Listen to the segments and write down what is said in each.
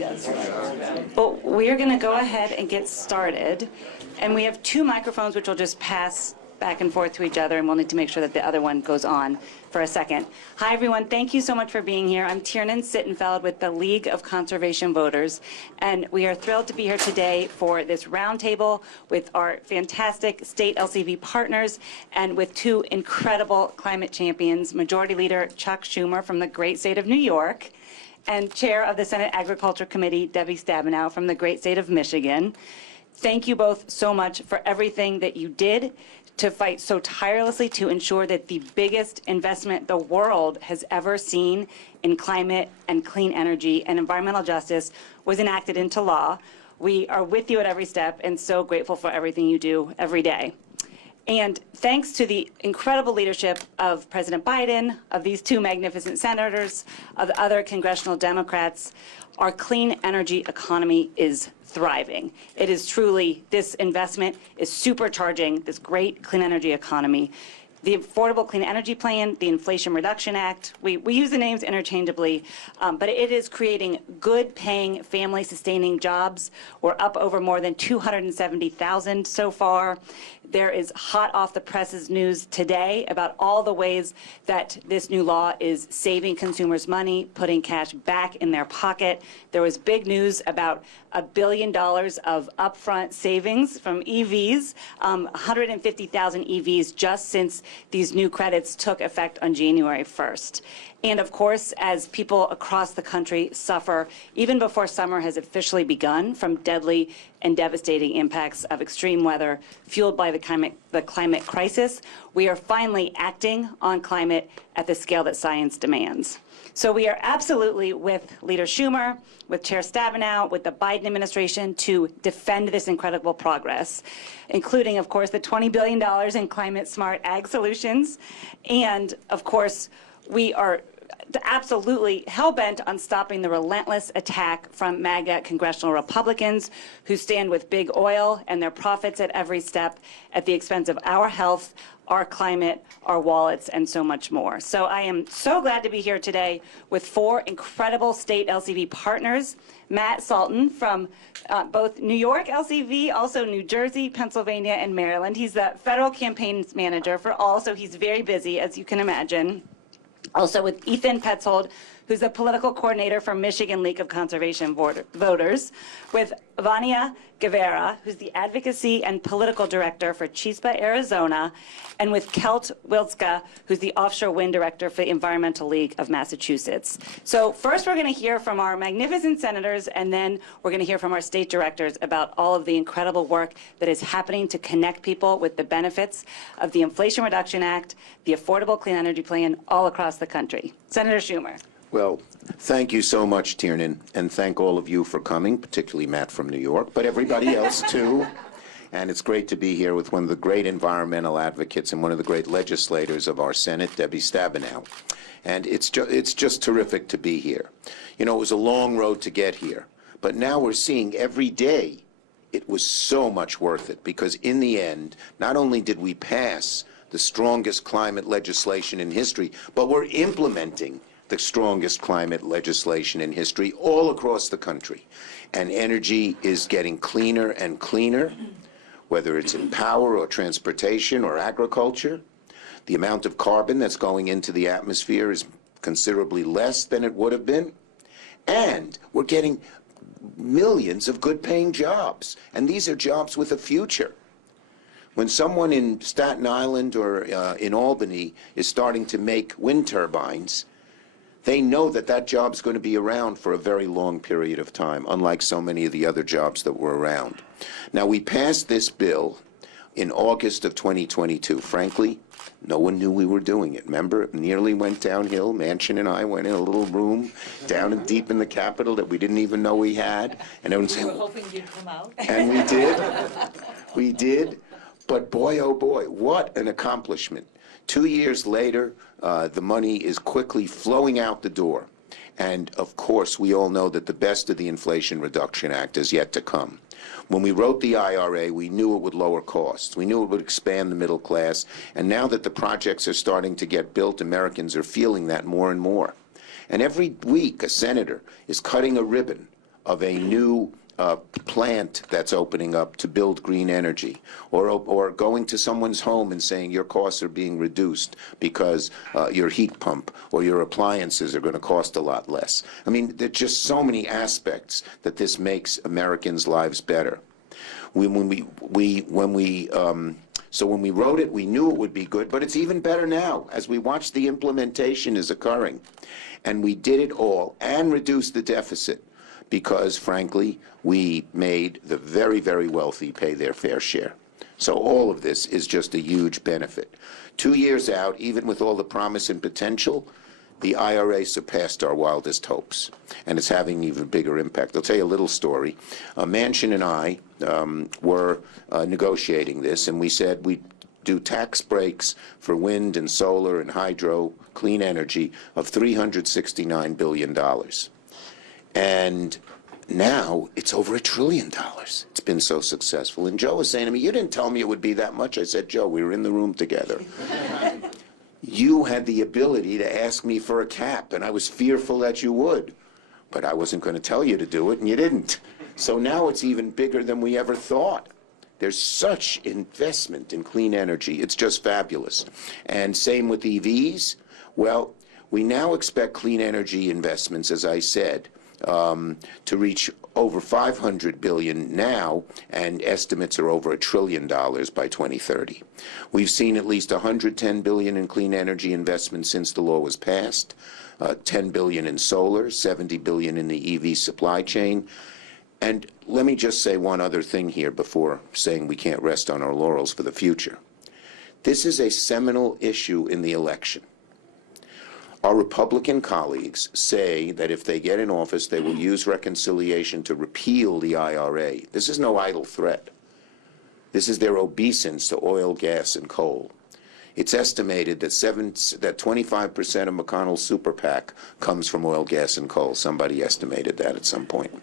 Well, we're going to go ahead and get started. And we have two microphones which will just pass back and forth to each other, and we'll need to make sure that the other one goes on for a second. Hi, everyone. Thank you so much for being here. I'm Tiernan Sittenfeld with the League of Conservation Voters, and we are thrilled to be here today for this roundtable with our fantastic state LCV partners and with two incredible climate champions, Majority Leader Chuck Schumer from the great state of New York, and Chair of the Senate Agriculture Committee, Debbie Stabenow from the great state of Michigan. Thank you both so much for everything that you did to fight so tirelessly to ensure that the biggest investment the world has ever seen in climate and clean energy and environmental justice was enacted into law. We are with you at every step and so grateful for everything you do every day. And thanks to the incredible leadership of President Biden, of these two magnificent senators, of the other congressional Democrats, our clean energy economy is thriving. It is truly, this investment is supercharging this great clean energy economy. The Affordable Clean Energy Plan, the Inflation Reduction Act, we use the names interchangeably, but it is creating good-paying, family-sustaining jobs. We're up over more than 270,000 so far. There is hot off the presses news today about all the ways that this new law is saving consumers money, putting cash back in their pocket. There was big news about $1 billion of upfront savings from EVs, 150,000 EVs just since these new credits took effect on January 1st. And of course, as people across the country suffer, even before summer has officially begun, from deadly and devastating impacts of extreme weather fueled by the climate crisis, we are finally acting on climate at the scale that science demands. So we are absolutely with Leader Schumer, with Chair Stabenow, with the Biden administration to defend this incredible progress, including, of course, the $20 billion in climate-smart ag solutions. And, of course, we are absolutely hell-bent on stopping the relentless attack from MAGA congressional Republicans who stand with big oil and their profits at every step at the expense of our health, our climate, our wallets, and so much more. So I am so glad to be here today with four incredible state LCV partners. Matt Salton from both New York LCV, also New Jersey, Pennsylvania, and Maryland. He's the federal campaigns manager for all, so he's very busy, as you can imagine. Also with Ethan Petzold, who's the political coordinator for Michigan League of Conservation Voters, with Vania Guevara, who's the advocacy and political director for Chispa, Arizona, and with Kelt Wilska, who's the offshore wind director for the Environmental League of Massachusetts. So first we're going to hear from our magnificent senators, and then we're going to hear from our state directors about all of the incredible work that is happening to connect people with the benefits of the Inflation Reduction Act, the Affordable Clean Energy Plan, all across the country. Senator Schumer. Well, thank you so much, Tiernan, and thank all of you for coming, particularly Matt from New York, but everybody else too. And it's great to be here with one of the great environmental advocates and one of the great legislators of our Senate, Debbie Stabenow. And it's just terrific to be here. You know, it was a long road to get here, but now we're seeing every day it was so much worth it, because in the end, not only did we pass the strongest climate legislation in history, but we're implementing the strongest climate legislation in history all across the country. And energy is getting cleaner and cleaner, whether it's in power or transportation or agriculture. The amount of carbon that's going into the atmosphere is considerably less than it would have been. And we're getting millions of good-paying jobs. And these are jobs with a future. When someone in Staten Island or in Albany is starting to make wind turbines, they know that that job's going to be around for a very long period of time, unlike so many of the other jobs that were around. Now, we passed this bill in August of 2022. Frankly, no one knew we were doing it. Remember, it nearly went downhill. Manchin and I went in a little room down and deep in the Capitol that we didn't even know we had. And everyone said, we were hoping you'd come out. And we did. We did. But boy, oh boy, what an accomplishment. 2 years later, the money is quickly flowing out the door. And of course, we all know that the best of the Inflation Reduction Act is yet to come. When we wrote the IRA, we knew it would lower costs. We knew it would expand the middle class. And now that the projects are starting to get built, Americans are feeling that more and more. And every week, a senator is cutting a ribbon of a new plant that's opening up to build green energy, or going to someone's home and saying your costs are being reduced because your heat pump or your appliances are going to cost a lot less. I mean, there's just so many aspects that this makes Americans' lives better. When we wrote it, we knew it would be good, but it's even better now as we watch the implementation is occurring. And we did it all and reduced the deficit because, frankly, we made the very, very wealthy pay their fair share. So all of this is just a huge benefit. 2 years out, even with all the promise and potential, the IRA surpassed our wildest hopes, and it's having an even bigger impact. I'll tell you a little story. Manchin and I were negotiating this, and we said we'd do tax breaks for wind and solar and hydro, clean energy, of $369 billion. And now it's over $1 trillion. It's been so successful. And Joe was saying to me, you didn't tell me it would be that much. I said, Joe, we were in the room together. You had the ability to ask me for a cap, and I was fearful that you would. But I wasn't going to tell you to do it, and you didn't. So now it's even bigger than we ever thought. There's such investment in clean energy. It's just fabulous. And same with EVs. Well, we now expect clean energy investments, as I said, to reach over $500 billion now, and estimates are over $1 trillion by 2030. We've seen at least $110 billion in clean energy investments since the law was passed, $10 billion in solar, $70 billion in the EV supply chain. And let me just say one other thing here before saying we can't rest on our laurels for the future. This is a seminal issue in the election. Our Republican colleagues say that if they get in office, they will use reconciliation to repeal the IRA. This is no idle threat. This is their obeisance to oil, gas, and coal. It's estimated that 25% of McConnell's super PAC comes from oil, gas, and coal. Somebody estimated that at some point.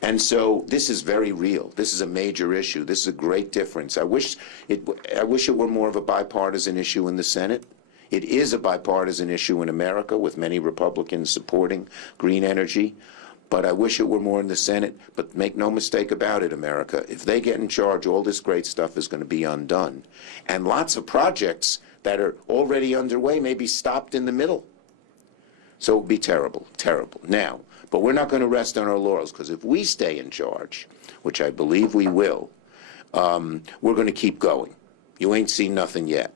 And so this is very real. This is a major issue. This is a great difference. I wish it were more of a bipartisan issue in the Senate. It is a bipartisan issue in America, with many Republicans supporting green energy. But I wish it were more in the Senate. But make no mistake about it, America, if they get in charge, all this great stuff is going to be undone. And lots of projects that are already underway may be stopped in the middle. So it would be terrible, terrible. Now, but we're not going to rest on our laurels, because if we stay in charge, which I believe we will, we're going to keep going. You ain't seen nothing yet.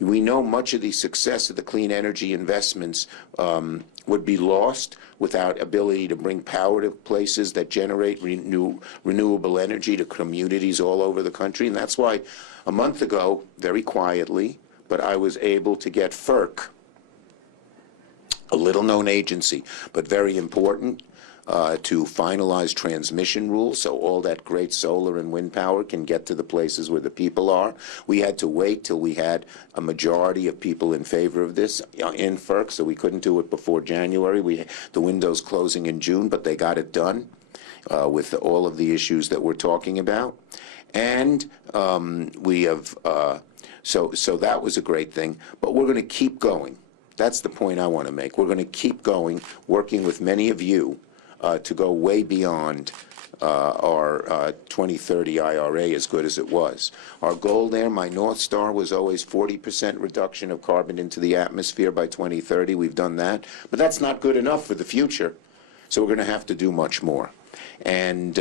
We know much of the success of the clean energy investments would be lost without ability to bring power to places that generate renewable energy to communities all over the country. And that's why a month ago, very quietly, but I was able to get FERC, a little-known agency, but very important, to finalize transmission rules so all that great solar and wind power can get to the places where the people are. We had to wait till we had a majority of people in favor of this in FERC, so we couldn't do it before January. The window's closing in June, but they got it done with all of the issues that we're talking about. And we have, so that was a great thing, but we're going to keep going. That's the point I want to make. We're going to keep going, working with many of you to go way beyond our 2030 IRA, as good as it was. Our goal there, my North Star, was always 40% reduction of carbon into the atmosphere by 2030. We've done that. But that's not good enough for the future. So we're going to have to do much more. And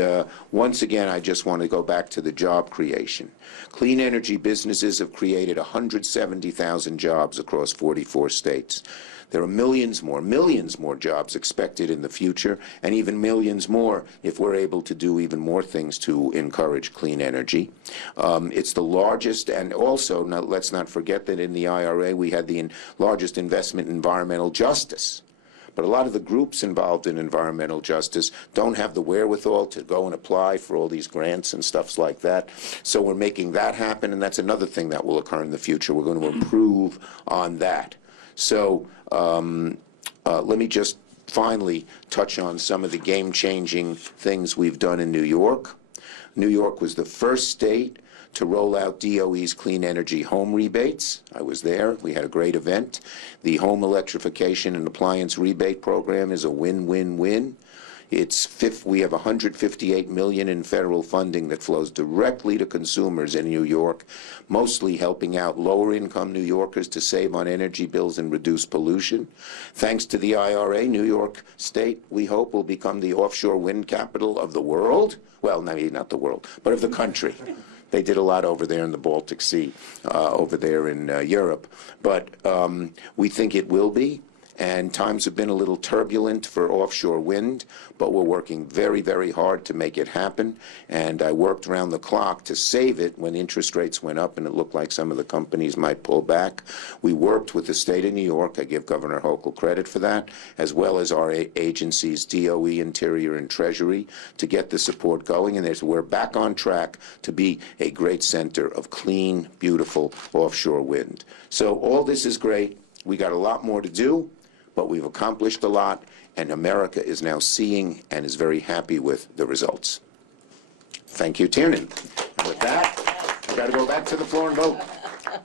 once again, I just want to go back to the job creation. Clean energy businesses have created 170,000 jobs across 44 states. There are millions more jobs expected in the future, and even millions more if we're able to do even more things to encourage clean energy. It's the largest, and also, let's not forget that in the IRA we had the largest investment in environmental justice. But a lot of the groups involved in environmental justice don't have the wherewithal to go and apply for all these grants and stuff like that. So we're making that happen, and that's another thing that will occur in the future. We're going to improve on that. So let me just finally touch on some of the game-changing things we've done in New York. New York was the first state to roll out DOE's clean energy home rebates. I was there. We had a great event. The home electrification and appliance rebate program is a win-win-win. We have $158 million in federal funding that flows directly to consumers in New York, mostly helping out lower-income New Yorkers to save on energy bills and reduce pollution. Thanks to the IRA, New York State, we hope, will become the offshore wind capital of the world. Well, maybe not the world, but of the country. They did a lot over there in the Baltic Sea, over there in Europe. But we think it will be. And times have been a little turbulent for offshore wind, but we're working very, very hard to make it happen. And I worked around the clock to save it when interest rates went up and it looked like some of the companies might pull back. We worked with the state of New York. I give Governor Hochul credit for that, as well as our agencies, DOE, Interior, and Treasury, to get the support going. And we're back on track to be a great center of clean, beautiful offshore wind. So all this is great. We got a lot more to do, but we've accomplished a lot, and America is now seeing and is very happy with the results. Thank you, Tiernan. And with that, we've got to go back to the floor and vote.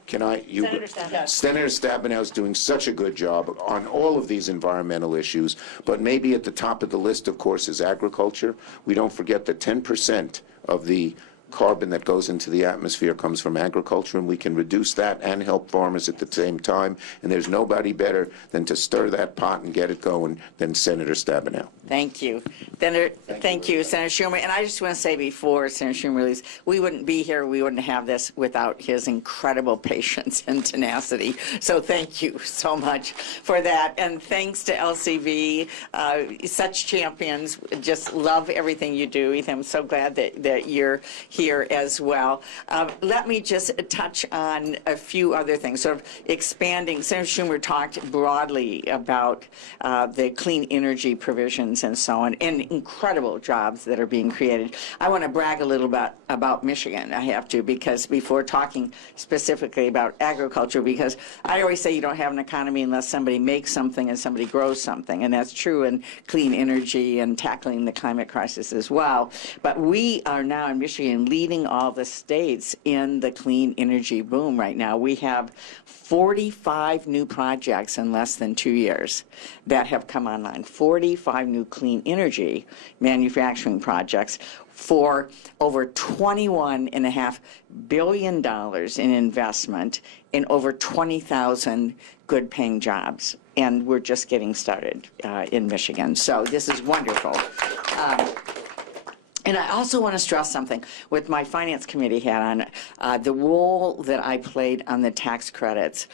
Senator Stabenow. Senator Stabenow is doing such a good job on all of these environmental issues, but maybe at the top of the list, of course, is agriculture. We don't forget that 10% of the carbon that goes into the atmosphere comes from agriculture, and we can reduce that and help farmers at the same time. And there's nobody better than to stir that pot and get it going than Senator Stabenow. Thank you. Thank you, Senator Schumer. And I just want to say before Senator Schumer leaves, we wouldn't be here, we wouldn't have this without his incredible patience and tenacity. So thank you so much for that. And thanks to LCV, such champions, just love everything you do. Ethan, I'm so glad that you're here as well. Let me just touch on a few other things, sort of expanding. Senator Schumer talked broadly about the clean energy provisions and so on, and incredible jobs that are being created. I want to brag a little bit about Michigan, I have to, because before talking specifically about agriculture, because I always say you don't have an economy unless somebody makes something and somebody grows something, and that's true in clean energy and tackling the climate crisis as well. But we are now in Michigan leading all the states in the clean energy boom right now. We have 45 new projects in less than 2 years that have come online. 45 new clean energy manufacturing projects for over $21.5 billion in investment in over 20,000 good-paying jobs. And we're just getting started in Michigan. So this is wonderful. And I also want to stress something with my finance committee hat on, the role that I played on the tax credits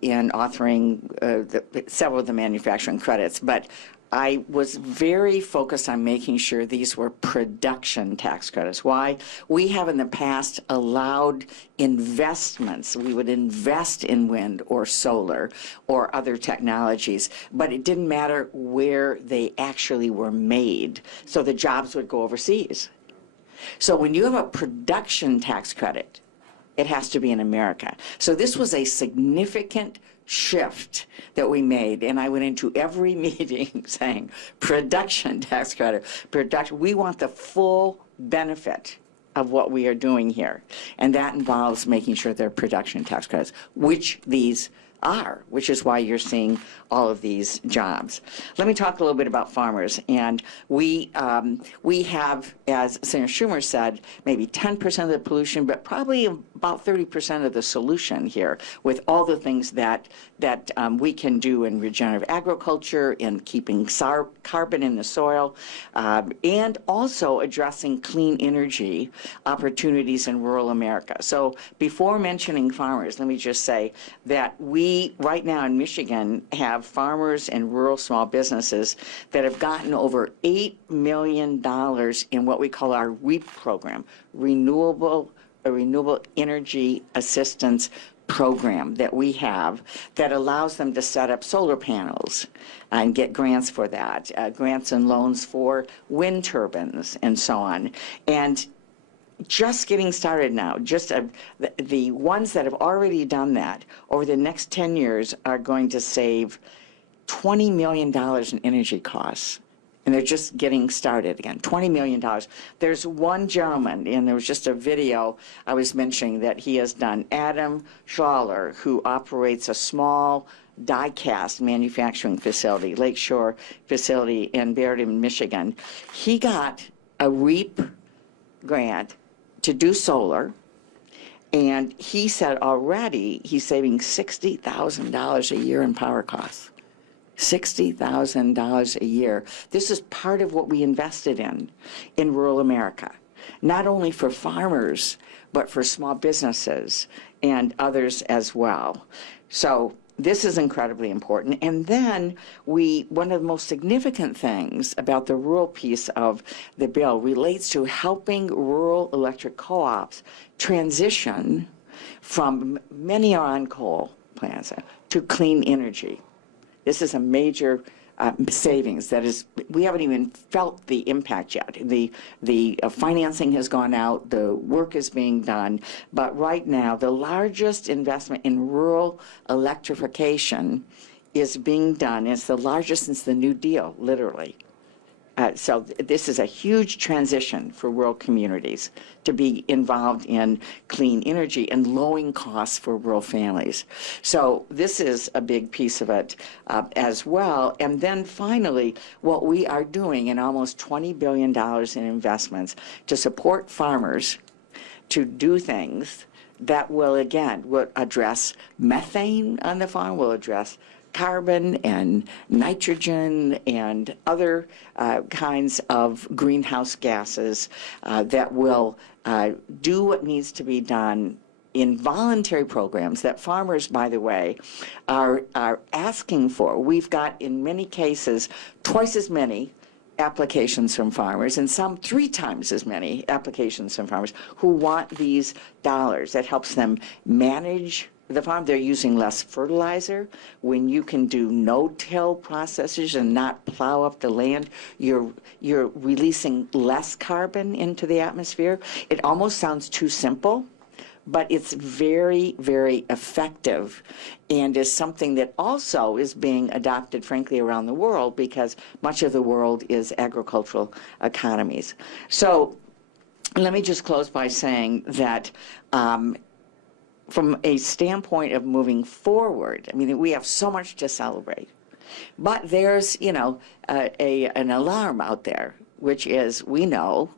in authoring several of the manufacturing credits. But I was very focused on making sure these were production tax credits. Why? We have in the past allowed investments. We would invest in wind or solar or other technologies, but it didn't matter where they actually were made. So the jobs would go overseas. So when you have a production tax credit, it has to be in America. So this was a significant shift that we made, and I went into every meeting saying, production tax credit, production. We want the full benefit of what we are doing here, and that involves making sure they're production tax credits, which these are, which is why you're seeing all of these jobs. Let me talk a little bit about farmers. And we have, as Senator Schumer said, maybe 10% of the pollution, but probably about 30% of the solution here with all the things that we can do in regenerative agriculture, in keeping carbon in the soil, and also addressing clean energy opportunities in rural America. So before mentioning farmers, let me just say that we, right now in Michigan, have farmers and rural small businesses that have gotten over $8 million in what we call our REAP program, Renewable Energy Assistance program that we have that allows them to set up solar panels and get grants for that, grants and loans for wind turbines and so on. And just getting started now, the ones that have already done that over the next 10 years are going to save $20 million in energy costs. And they're just getting started again, $20 million. There's one gentleman, and there was just a video I was mentioning that he has done, Adam Schaller, who operates a small die-cast manufacturing facility, Lakeshore facility in Meriden, Michigan. He got a REAP grant to do solar, and he said already he's saving $60,000 a year in power costs. $60,000 a year. This is part of what we invested in rural America, not only for farmers, but for small businesses and others as well. So this is incredibly important. And then one of the most significant things about the rural piece of the bill relates to helping rural electric co-ops transition from many are on coal plants to clean energy. This is a major savings. That is, we haven't even felt the impact yet. The financing has gone out, the work is being done, but right now the largest investment in rural electrification is being done. It's the largest since the New Deal, literally. So this is a huge transition for rural communities to be involved in clean energy and lowering costs for rural families. So this is a big piece of it as well. And then finally, what we are doing in almost $20 billion in investments to support farmers to do things that will, again, will address methane on the farm, will address carbon and nitrogen and other kinds of greenhouse gases that will do what needs to be done in voluntary programs that farmers, by the way, are asking for. We've got, in many cases, twice as many applications from farmers, and some 3 times as many applications from farmers who want these dollars. That helps them manage the farm. They're using less fertilizer. When you can do no-till processes and not plow up the land, you're releasing less carbon into the atmosphere. It almost sounds too simple, but it's very, very effective and is something that also is being adopted, frankly, around the world because much of the world is agricultural economies. So let me just close by saying that from a standpoint of moving forward, I mean, we have so much to celebrate. But there's, you know, an alarm out there, which is we know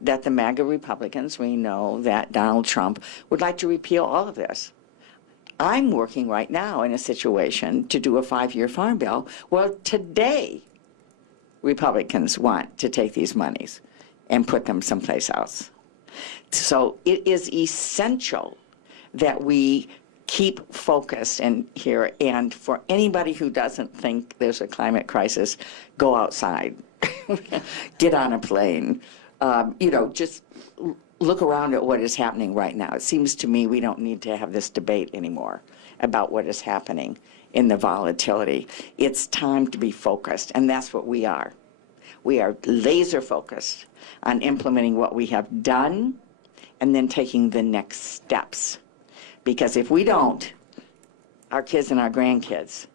that the MAGA Republicans, we know that Donald Trump would like to repeal all of this. I'm working right now in a situation to do a 5-year farm bill. Well, today, Republicans want to take these monies and put them someplace else. So it is essential that we keep focused in here, and for anybody who doesn't think there's a climate crisis, go outside, get on a plane, you know, just look around at what is happening right now. It seems to me we don't need to have this debate anymore about what is happening in the volatility. It's time to be focused, and that's what we are. We are laser focused on implementing what we have done and then taking the next steps. Because if we don't, our kids and our grandkids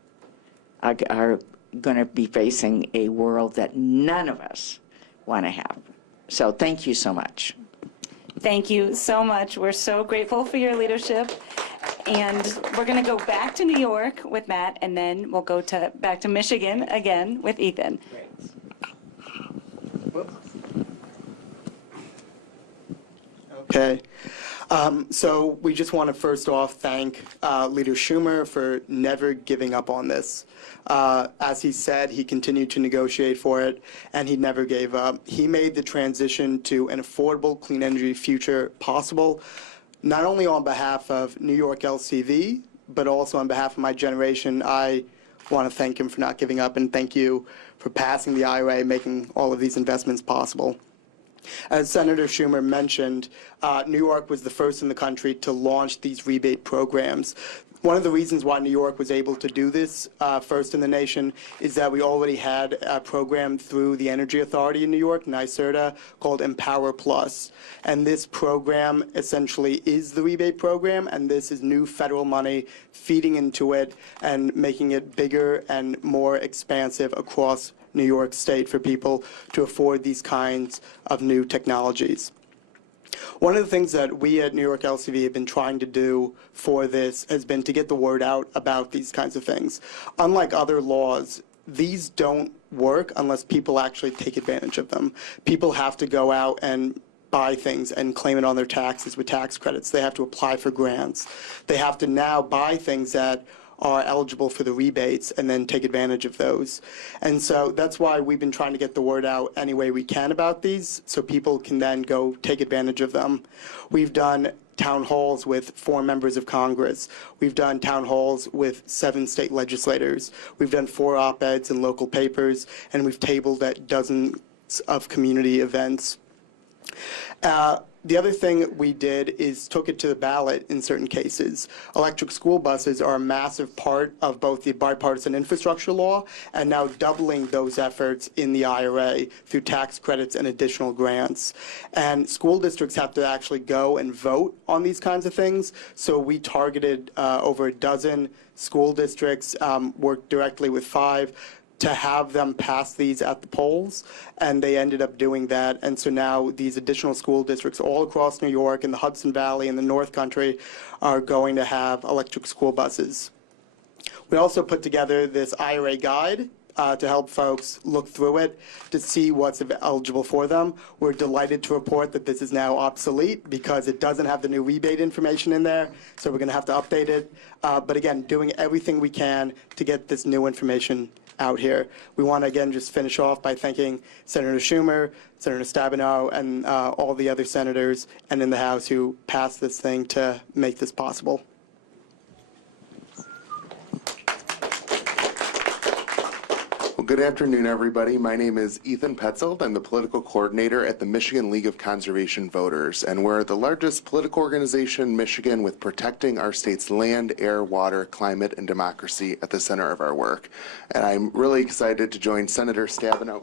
are going to be facing a world that none of us want to have. So thank you so much. Thank you so much. We're so grateful for your leadership. And we're going to go back to New York with Matt, and then we'll go back to Michigan again with Ethan. Great. Okay. So we just want to first off thank Leader Schumer for never giving up on this. As he said, he continued to negotiate for it, and he never gave up. He made the transition to an affordable clean energy future possible, not only on behalf of New York LCV, but also on behalf of my generation. I want to thank him for not giving up, and thank you for passing the IRA, making all of these investments possible. As Senator Schumer mentioned, New York was the first in the country to launch these rebate programs. One of the reasons why New York was able to do this first in the nation is that we already had a program through the Energy Authority in New York, NYSERDA, called Empower Plus. And this program essentially is the rebate program, and this is new federal money feeding into it and making it bigger and more expansive across New York State for people to afford these kinds of new technologies. One of the things that we at New York LCV have been trying to do for this has been to get the word out about these kinds of things. Unlike other laws, these don't work unless people actually take advantage of them. People have to go out and buy things and claim it on their taxes with tax credits. They have to apply for grants. They have to now buy things that are eligible for the rebates and then take advantage of those. And so that's why we've been trying to get the word out any way we can about these so people can then go take advantage of them. We've done town halls with 4 members of Congress. We've done town halls with 7 state legislators. We've done 4 op-eds in local papers, and we've tabled at dozens of community events. The other thing we did is took it to the ballot in certain cases. Electric school buses are a massive part of both the bipartisan infrastructure law and now doubling those efforts in the IRA through tax credits and additional grants. And school districts have to actually go and vote on these kinds of things. So we targeted over a dozen school districts, worked directly with 5, to have them pass these at the polls, and they ended up doing that. And so now these additional school districts all across New York and the Hudson Valley and the North Country are going to have electric school buses. We also put together this IRA guide to help folks look through it to see what's eligible for them. We're delighted to report that this is now obsolete because it doesn't have the new rebate information in there, so we're going to have to update it. But again, doing everything we can to get this new information out here. We want to again just finish off by thanking Senator Schumer, Senator Stabenow, and all the other senators and in the House who passed this thing to make this possible. Well, good afternoon, everybody. My name is Ethan Petzold. I'm the political coordinator at the Michigan League of Conservation Voters, and we're the largest political organization in Michigan with protecting our state's land, air, water, climate, and democracy at the center of our work. And I'm really excited to join Senator Stabenow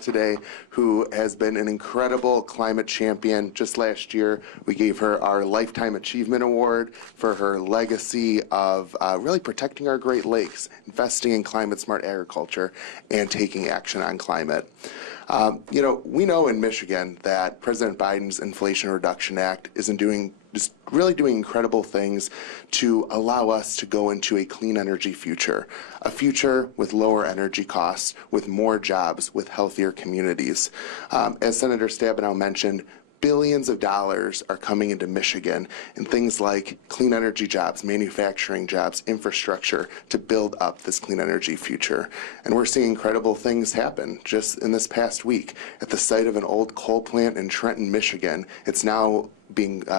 today, who has been an incredible climate champion. Just last year, we gave her our Lifetime Achievement Award for her legacy of really protecting our Great Lakes, investing in climate-smart agriculture, and taking action on climate. We know in Michigan that President Biden's Inflation Reduction Act just really doing incredible things to allow us to go into a clean energy future, a future with lower energy costs, with more jobs, with healthier communities. As Senator Stabenow mentioned, billions of dollars are coming into Michigan in things like clean energy jobs, manufacturing jobs, infrastructure to build up this clean energy future. And we're seeing incredible things happen. Just in this past week, at the site of an old coal plant in Trenton, Michigan, it's now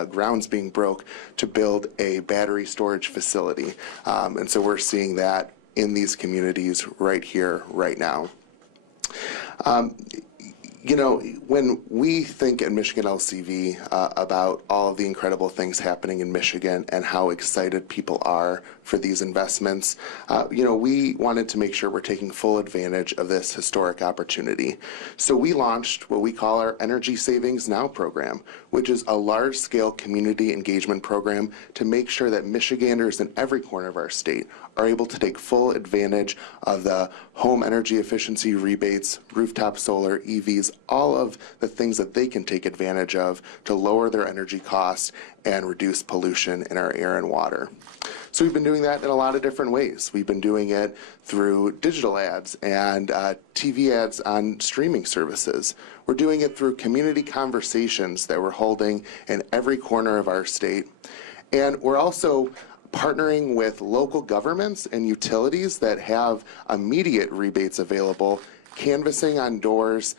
grounds being broke to build a battery storage facility. And so we're seeing that in these communities right here, right now. When we think at Michigan LCV about all of the incredible things happening in Michigan and how excited people are for these investments, we wanted to make sure we're taking full advantage of this historic opportunity. So we launched what we call our Energy Savings Now program, which is a large-scale community engagement program to make sure that Michiganders in every corner of our state are able to take full advantage of the home energy efficiency rebates, rooftop solar, EVs, all of the things that they can take advantage of to lower their energy costs and reduce pollution in our air and water. So we've been doing that in a lot of different ways. We've been doing it through digital ads and TV ads on streaming services. We're doing it through community conversations that we're holding in every corner of our state. And we're also partnering with local governments and utilities that have immediate rebates available, canvassing on doors.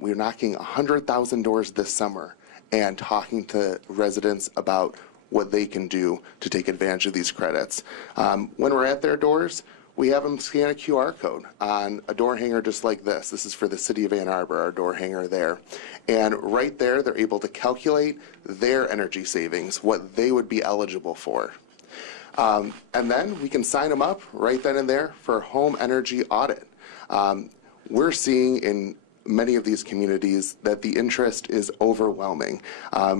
We're knocking 100,000 doors this summer and talking to residents about what they can do to take advantage of these credits. When we're at their doors, we have them scan a QR code on a door hanger just like this. This is for the city of Ann Arbor, our door hanger there. And right there, they're able to calculate their energy savings, what they would be eligible for. And then we can sign them up right then and there for a home energy audit. We're seeing in many of these communities that the interest is overwhelming.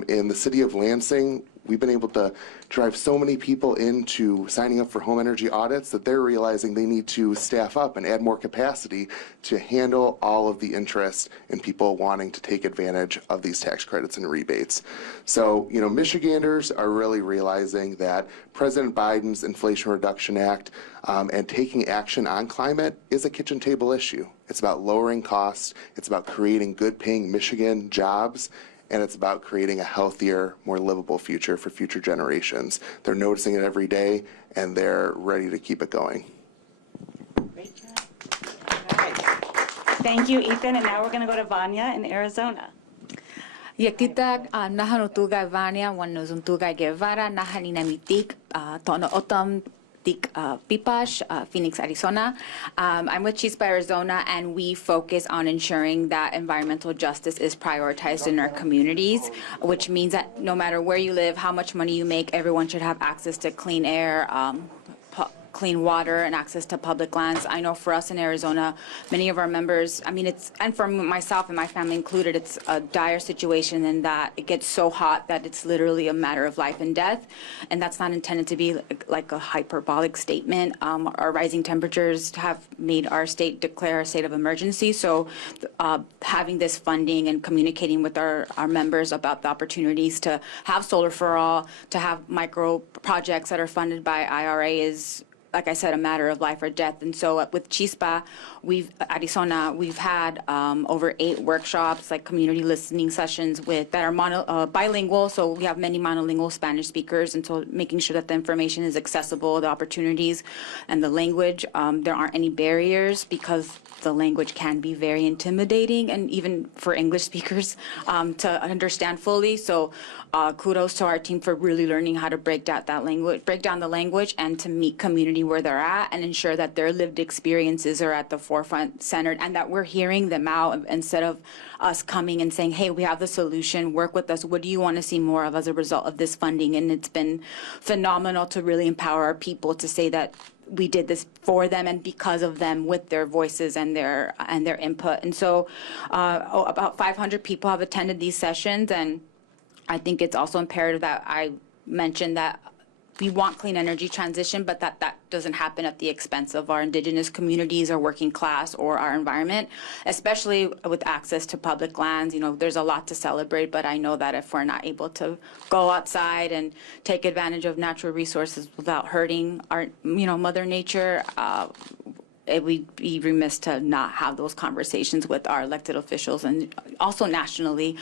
In the city of Lansing, we've been able to drive so many people into signing up for home energy audits that they're realizing they need to staff up and add more capacity to handle all of the interest in people wanting to take advantage of these tax credits and rebates. So, Michiganders are really realizing that President Biden's Inflation Reduction Act and taking action on climate is a kitchen table issue. It's about lowering costs, it's about creating good-paying Michigan jobs, and it's about creating a healthier, more livable future for future generations. They're noticing it every day, and they're ready to keep it going. Great job. All right. Thank you, Ethan. And now we're going to go to Vanya in Arizona. Yaktitag nahanutugay Vania wanuzuntuga Guevara nahaninamitik tono otom tik Pipash, Phoenix, Arizona. I'm with Chispa, Arizona, and we focus on ensuring that environmental justice is prioritized in our communities, which means that no matter where you live, how much money you make, everyone should have access to clean air, clean water, and access to public lands. I know for us in Arizona, many of our members, and for myself and my family included, it's a dire situation in that it gets so hot that it's literally a matter of life and death. And that's not intended to be like a hyperbolic statement. Our rising temperatures have made our state declare a state of emergency. So having this funding and communicating with our members about the opportunities to have solar for all, to have micro projects that are funded by IRA is, like I said, a matter of life or death. And so with Chispa, Arizona, we've had over 8 workshops, like community listening sessions that are bilingual. So we have many monolingual Spanish speakers. And so making sure that the information is accessible, the opportunities, and the language. There aren't any barriers because the language can be very intimidating, and even for English speakers to understand fully. So kudos to our team for really learning how to break down the language, and to meet community where they're at and ensure that their lived experiences are at the forefront centered, and that we're hearing them out instead of us coming and saying, hey, we have the solution, work with us. What do you want to see more of as a result of this funding? And it's been phenomenal to really empower our people to say that we did this for them and because of them, with their voices and their input. And so about 500 people have attended these sessions, and I think it's also imperative that I mention that we want clean energy transition, but that doesn't happen at the expense of our indigenous communities, our working class, or our environment, especially with access to public lands. There's a lot to celebrate, but I know that if we're not able to go outside and take advantage of natural resources without hurting our, Mother Nature, we'd be remiss to not have those conversations with our elected officials, and also nationally,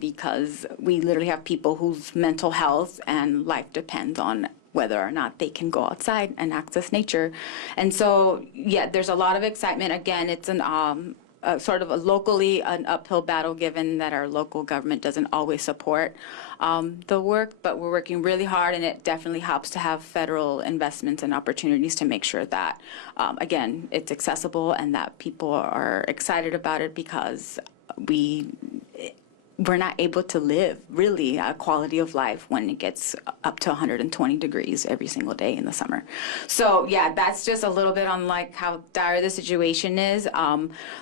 because we literally have people whose mental health and life depends on whether or not they can go outside and access nature. And so, yeah, there's a lot of excitement. Again, it's sort of an uphill battle, given that our local government doesn't always support the work, but we're working really hard, and it definitely helps to have federal investments and opportunities to make sure that, again, it's accessible and that people are excited about it, because we're not able to live really a quality of life when it gets up to 120 degrees every single day in the summer. So yeah, that's just a little bit on like how dire the situation is.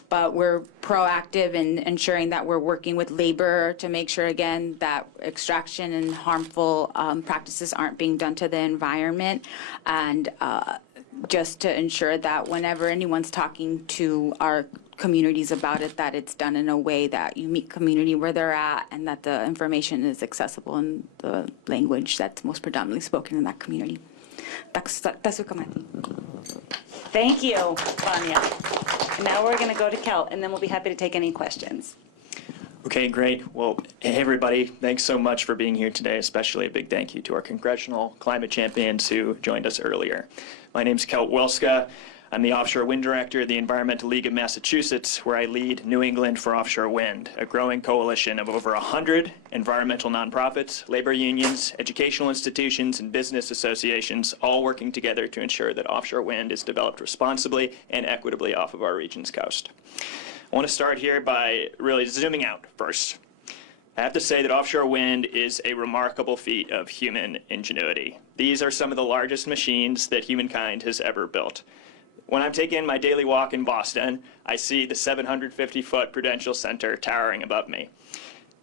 But we're proactive in ensuring that we're working with labor to make sure, again, that extraction and harmful practices aren't being done to the environment, and just to ensure that whenever anyone's talking to our communities about it, that it's done in a way that you meet community where they're at, and that the information is accessible in the language that's most predominantly spoken in that community. Thank you, Vanya. And now we're going to go to Kelt, and then we'll be happy to take any questions. Okay, great. Well, hey, everybody, thanks so much for being here today, especially a big thank you to our congressional climate champions who joined us earlier. My name's Kelt Welska. I'm the Offshore Wind Director of the Environmental League of Massachusetts, where I lead New England for Offshore Wind, a growing coalition of over 100 environmental nonprofits, labor unions, educational institutions, and business associations, all working together to ensure that offshore wind is developed responsibly and equitably off of our region's coast. I want to start here by really zooming out first. I have to say that offshore wind is a remarkable feat of human ingenuity. These are some of the largest machines that humankind has ever built. When I'm taking my daily walk in Boston, I see the 750-foot Prudential Center towering above me.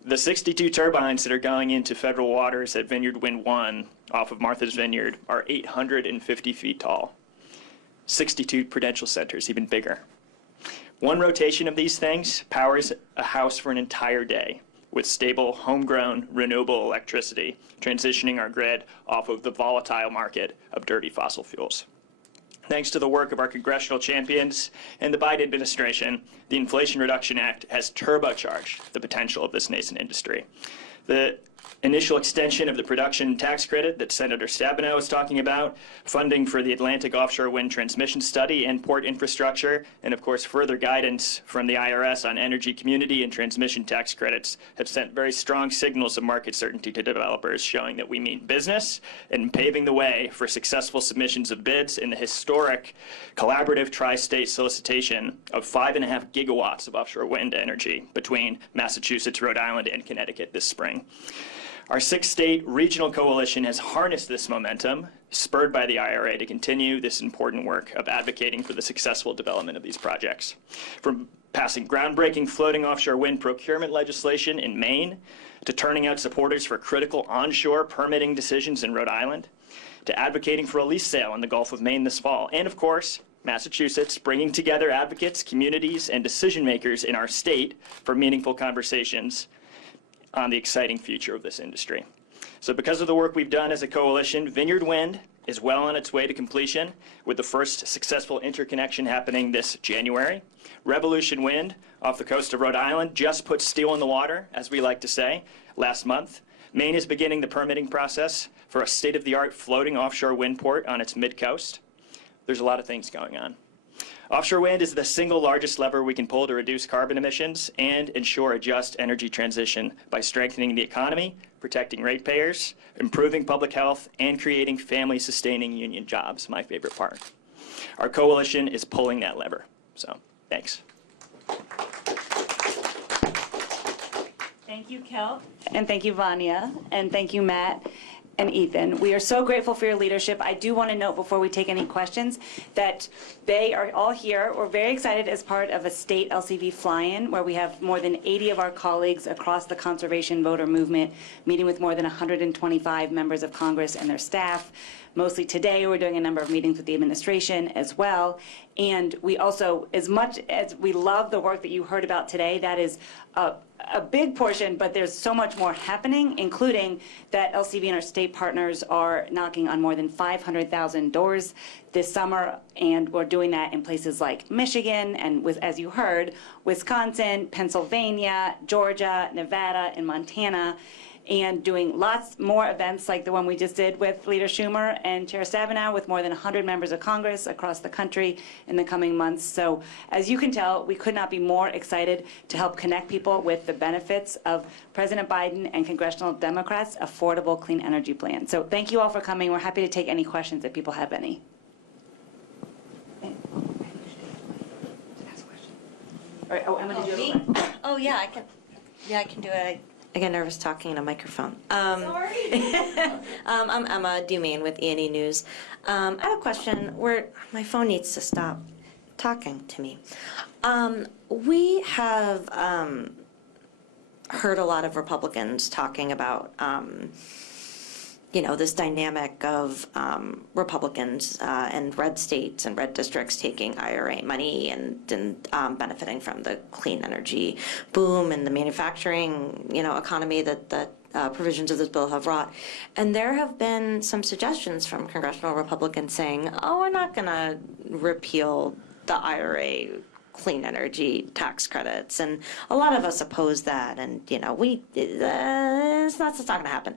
The 62 turbines that are going into federal waters at Vineyard Wind 1 off of Martha's Vineyard are 850 feet tall. 62 Prudential Centers, even bigger. One rotation of these things powers a house for an entire day with stable, homegrown, renewable electricity, transitioning our grid off of the volatile market of dirty fossil fuels. Thanks to the work of our congressional champions and the Biden administration, the Inflation Reduction Act has turbocharged the potential of this nascent industry. The initial extension of the production tax credit that Senator Stabenow was talking about, funding for the Atlantic offshore wind transmission study and port infrastructure, and of course further guidance from the IRS on energy community and transmission tax credits have sent very strong signals of market certainty to developers, showing that we mean business and paving the way for successful submissions of bids in the historic collaborative tri-state solicitation of 5.5 gigawatts of offshore wind energy between Massachusetts, Rhode Island, and Connecticut this spring. Our 6-state regional coalition has harnessed this momentum, spurred by the IRA, to continue this important work of advocating for the successful development of these projects. From passing groundbreaking floating offshore wind procurement legislation in Maine, to turning out supporters for critical onshore permitting decisions in Rhode Island, to advocating for a lease sale in the Gulf of Maine this fall, and of course, Massachusetts, bringing together advocates, communities, and decision makers in our state for meaningful conversations on the exciting future of this industry. So because of the work we've done as a coalition, Vineyard Wind is well on its way to completion, with the first successful interconnection happening this January. Revolution Wind off the coast of Rhode Island just put steel in the water, as we like to say, last month. Maine is beginning the permitting process for a state-of-the-art floating offshore wind port on its mid-coast. There's a lot of things going on. Offshore wind is the single largest lever we can pull to reduce carbon emissions and ensure a just energy transition by strengthening the economy, protecting ratepayers, improving public health, and creating family-sustaining union jobs, my favorite part. Our coalition is pulling that lever. So, thanks. Thank you, Kel, and thank you, Vanya, and thank you, Matt and Ethan. We are so grateful for your leadership. I do want to note before we take any questions that they are all here. We're very excited as part of a state LCV fly-in where we have more than 80 of our colleagues across the conservation voter movement meeting with more than 125 members of Congress and their staff. Mostly today, we're doing a number of meetings with the administration as well. And we also, as much as we love the work that you heard about today, that is a big portion, but there's so much more happening, including that LCV and our state partners are knocking on more than 500,000 doors this summer, and we're doing that in places like Michigan and, as you heard, Wisconsin, Pennsylvania, Georgia, Nevada, and Montana, and doing lots more events like the one we just did with Leader Schumer and Chair Stabenow with more than 100 members of Congress across the country in the coming months. So as you can tell, we could not be more excited to help connect people with the benefits of President Biden and congressional Democrats' affordable clean energy plan. So thank you all for coming. We're happy to take any questions if people have any. All right, Emma, did you have a question? Oh, yeah, I can. Yeah, I can do it. I get nervous talking in a microphone. Sorry. I'm Emma Dumaine with E&E News. I have a question where my phone needs to stop talking to me. We have heard a lot of Republicans talking about this dynamic of Republicans and red states and red districts taking IRA money and benefiting from the clean energy boom and the manufacturing, economy that provisions of this bill have wrought. And there have been some suggestions from congressional Republicans saying, oh, we're not going to repeal the IRA clean energy tax credits. And a lot of us oppose that. And, it's not going to happen.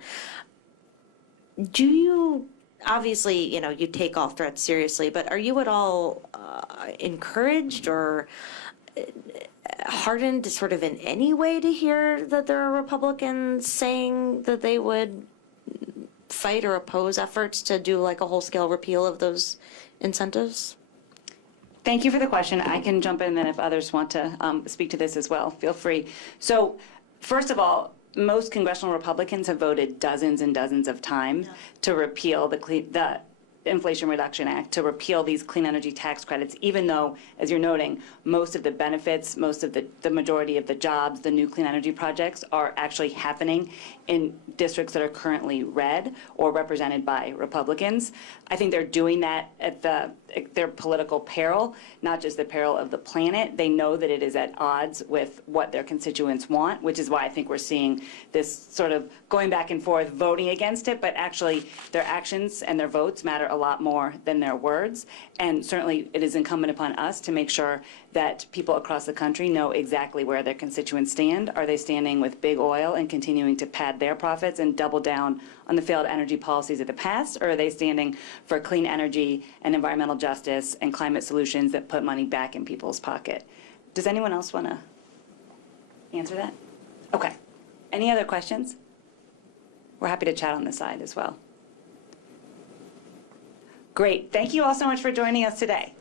Do you, obviously, you take all threats seriously, but are you at all encouraged or heartened sort of in any way to hear that there are Republicans saying that they would fight or oppose efforts to do like a whole-scale repeal of those incentives? Thank you for the question. I can jump in then if others want to speak to this as well. Feel free. So first of all, most congressional Republicans have voted dozens and dozens of times to repeal the Inflation Reduction Act to repeal these clean energy tax credits, even though, as you're noting, most of the benefits, most of the majority of the jobs, the new clean energy projects are actually happening in districts that are currently red or represented by Republicans. I think they're doing that at their political peril, not just the peril of the planet. They know that it is at odds with what their constituents want, which is why I think we're seeing this sort of going back and forth, voting against it, but actually their actions and their votes matter a lot more than their words. And certainly it is incumbent upon us to make sure that people across the country know exactly where their constituents stand. Are they standing with big oil and continuing to pad their profits and double down on the failed energy policies of the past, or are they standing for clean energy and environmental justice and climate solutions that put money back in people's pocket? Does anyone else want to answer that? Okay. Any other questions? We're happy to chat on the side as well. Great. Thank you all so much for joining us today.